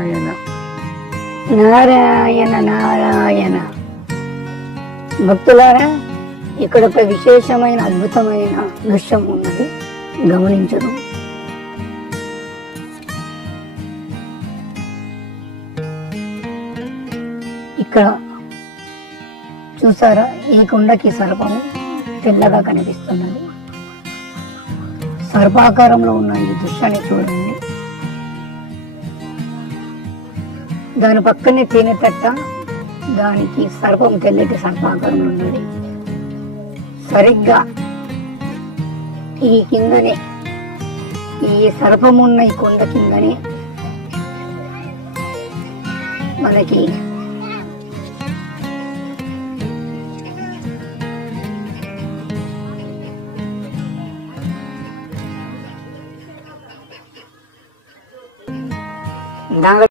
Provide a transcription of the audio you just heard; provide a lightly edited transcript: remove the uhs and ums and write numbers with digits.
ఆయన నారాయణ నారాయణ. భక్తులారా, ఇక్కడ ఒక విశేషమైన అద్భుతమైన దృశ్యం ఉన్నది, గమనించడం. ఇక్కడ చూసారా, ఈ కొండకి సర్పము తెల్లగా కనిపిస్తున్నది. సర్పాకారంలో ఉన్న ఈ దృశ్యాన్ని చూడండి. దాని పక్కనే తేనె తట్ట, దానికి సర్పం తెల్లటి సర్పాకారంలో ఉన్నది. సరిగ్గా ఈ కిందనే, ఈ సర్పం ఉన్న ఈ కొండ కిందనే మనకి నాగ